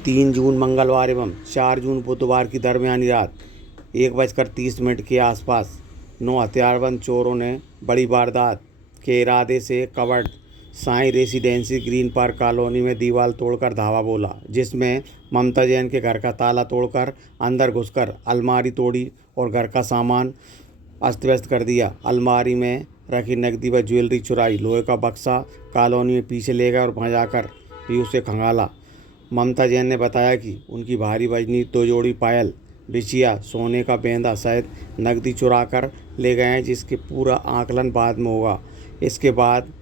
3 जून मंगलवार एवं 4 जून बुधवार की दरमियानी रात 1:30 के आसपास 9 हथियारबंद चोरों ने बड़ी वारदात के इरादे से covered Sai residency green park colony में दीवार तोड़कर धावा बोला, जिसमें ममता जैन के घर का ताला तोड़कर अंदर घुसकर अलमारी तोड़ी और घर का सामान अस्त व्यस्त कर दिया। अलमारी में रखी नकदी व ज्वेलरी चुराई, लोहे का बक्सा कॉलोनी में पीछे ले गए और वहाँ जाकर भी उसे खंगाला। ममता जैन ने बताया कि उनकी भारी वजनी 2 जोड़ी पायल, बिछिया, सोने का बेंदा सहित नकदी चुरा कर ले गए हैं, जिसके पूरा आकलन बाद में होगा। इसके बाद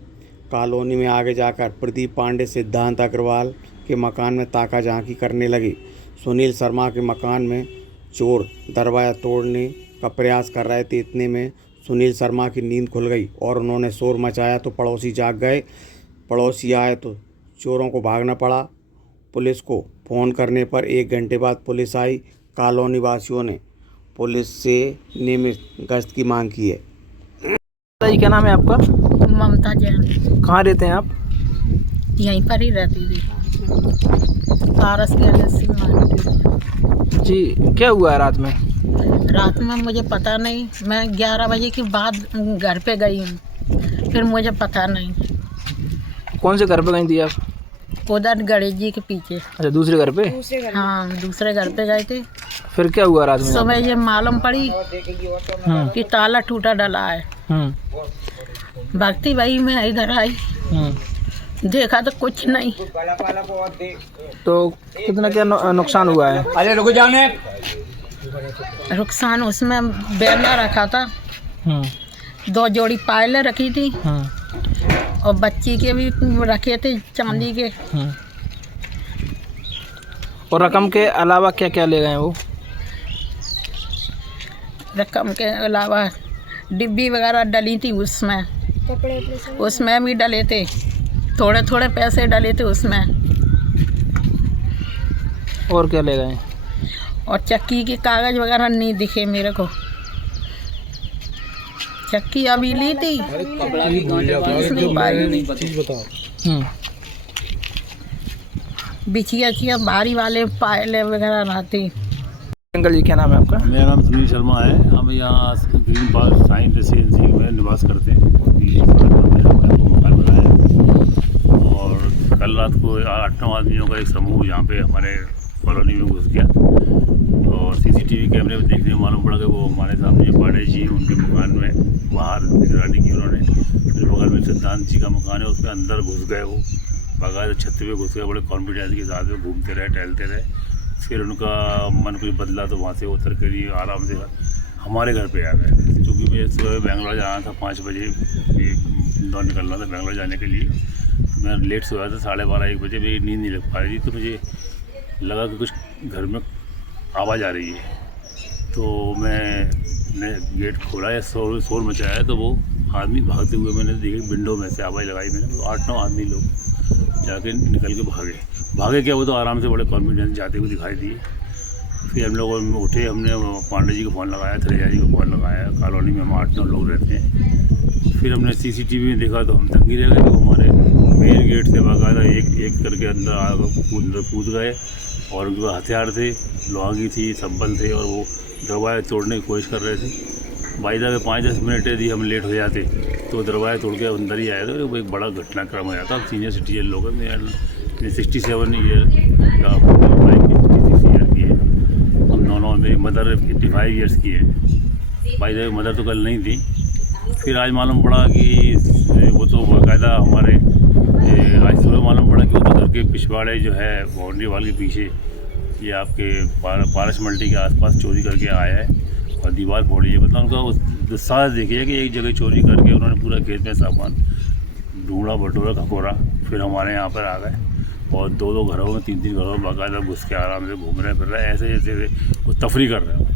कॉलोनी में आगे जाकर प्रदीप पांडे, सिद्धांत अग्रवाल के मकान में ताका झांकी करने लगे। सुनील शर्मा के मकान में चोर दरवाज़ा तोड़ने का प्रयास कर रहे थे। इतने में सुनील शर्मा की नींद खुल गई और उन्होंने शोर मचाया तो पड़ोसी जाग गए। पड़ोसी आए तो चोरों को भागना पड़ा। पुलिस को फ़ोन करने पर 1 घंटे बाद पुलिस आई। कॉलोनी वासियों ने पुलिस से नियमित गश्त की मांग की है। जी, क्या नाम है आपका? ममता जैन। कहाँ रहते हैं आप? यहीं पर ही रहती थी, पारस के लस्सी मार्केट। जी, क्या हुआ है रात में? रात में मुझे पता नहीं, मैं 11 बजे के बाद घर पे गई हूँ, फिर मुझे पता नहीं। कौन से घर पे गई थी आप? उधर गणेश जी के पीछे। अच्छा, दूसरे घर पे? हाँ, दूसरे घर पे गए थे। फिर क्या हुआ रात में? सुबह ये मालूम पड़ी कि ताला टूटा डला है। भक्ति भाई मैं इधर आई, देखा तो कुछ नहीं। तो कितना क्या नुकसान हुआ है? अरे रुको जाने। नुकसान उसमें बेला रखा था, 2 जोड़ी पायलें रखी थी और बच्ची के भी रखे थे चांदी के। और रकम के अलावा क्या क्या ले गए वो? रकम के अलावा डिब्बी वगैरह डली थी, उसमें भी डले थे, थोड़े थोड़े पैसे डले थे उसमें। और क्या ले गए? और चक्की के कागज़ वगैरह नहीं दिखे मेरे को। चक्की अभी ली थी, नहीं पाई। बिछिया भारी वाले पायले वगैरह रहती। अंकल जी, क्या नाम है आपका? मेरा नाम सुनील शर्मा है। हम यहाँ ग्रीन पार्क साइंस रेसिडेंसी में निवास करते हैं। मकान बनाया है और कल रात को 8-9 आदमियों का एक समूह यहाँ पे हमारे कॉलोनी में घुस गया और सीसीटीवी कैमरे में देखने में मालूम पड़ा कि वो हमारे सामने पांडे जी उनके मकान में बाहर निगरानी की उन्होंने। फिर बगल में सिद्धांत जी का मकान है, उसके अंदर घुस गए। वो बाकायदा छत पे घुस गए, बड़े कॉन्फिडेंस के साथ में घूमते रहे, टहलते रहे। फिर उनका मन कुछ बदला तो वहाँ से उतर के लिए आराम से हमारे घर पे आ गए। क्योंकि मैं सुबह बेंगलोर जाना था, 5 बजे इंदौर निकलना था बेंगलोर जाने के लिए। मैं लेट सोया था, 12:30-1 बजे मेरी नींद नहीं लग पा रही थी, तो मुझे लगा कि कुछ घर में आवाज़ आ रही है। तो मैंने गेट खोला या शोर मचाया तो वो आदमी भागते हुए मैंने देखे, विंडो में से आवाज़ लगाई मैंने, तो 8-9 आदमी लोग जाके निकल के भागे क्या, वो तो आराम से बड़े कॉन्फिडेंस जाते हुए दिखाई दिए। फिर हम लोग उठे, हमने पांडे जी को फ़ोन लगाया, थरेजा जी को फ़ोन लगाया। कॉलोनी में हम 8-9 लोग रहते हैं। फिर हमने सीसीटीवी में देखा तो हम दंगी रह गए। तो हमारे मेन गेट से बाकायदा एक करके अंदर कूद गए और उनके हथियार थे, लोहागी थी, संबल थे और वो दरवाज़ा तोड़ने की कोशिश कर रहे थे। बाईदा में 5-10 मिनट यदि हम लेट हो जाते तो दरवाज़ा तोड़ के अंदर ही आए थे। वो एक बड़ा घटनाक्रम हो जाता। हम सीनियर सिटीजन लोग हैं, 67 ईयर का, 56 ईयर की है हम दोनों। मेरी मदर 85 ईयर्स की है। बाईदा में मदर तो कल नहीं थी। फिर आज मालूम पड़ा कि वो तो बाकायदा हमारे आज सुबह मालूम पड़ा कि वो तो घर के पिछवाड़े जो है बाउंड्री वाल के पीछे ये आपके पारस मल्टी के आसपास चोरी करके आया है और दीवार फोड़ी है। मतलब उनका साहस देखिए कि एक जगह चोरी करके उन्होंने पूरा खेत में सामान ढूंढा, बटोरा, खकोरा, फिर हमारे यहाँ पर आ गए और 2-2 घरों में, 3-3 घरों में बाकायदा घुस के आराम से घूम रहे फिर रहे, ऐसे जैसे वो तफरी कर रहे हैं।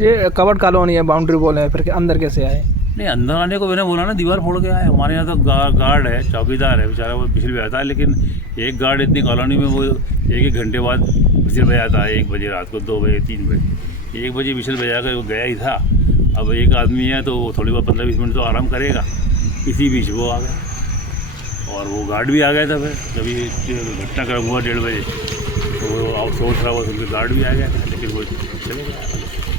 ये कवर्ड कॉलोनी है, बाउंड्री वॉल है, फिर अंदर कैसे आए? नहीं, अंदर आने को मैंने बोला ना, दीवार फोड़ के आए। हमारे यहाँ तो गार्ड है, चौकीदार है, बेचारा वो पिछले बजाता है। लेकिन एक गार्ड इतनी कॉलोनी में वो 1-1 घंटे बाद विशल बजाता है। 1 बजे रात को, 2 बजे, 3 बजे, 1 बजे विशल बजा कर वो गया ही था। अब एक आदमी है तो वो थोड़ी बहुत 15-20 मिनट तो आराम करेगा। इसी बीच वो आ गया और वो गार्ड भी आ गया था। फिर जब ये घटनाक्रम हुआ 1:30 बजे तो वो और शोर शराबा उनके गार्ड भी आ गया था, लेकिन वो चले गए।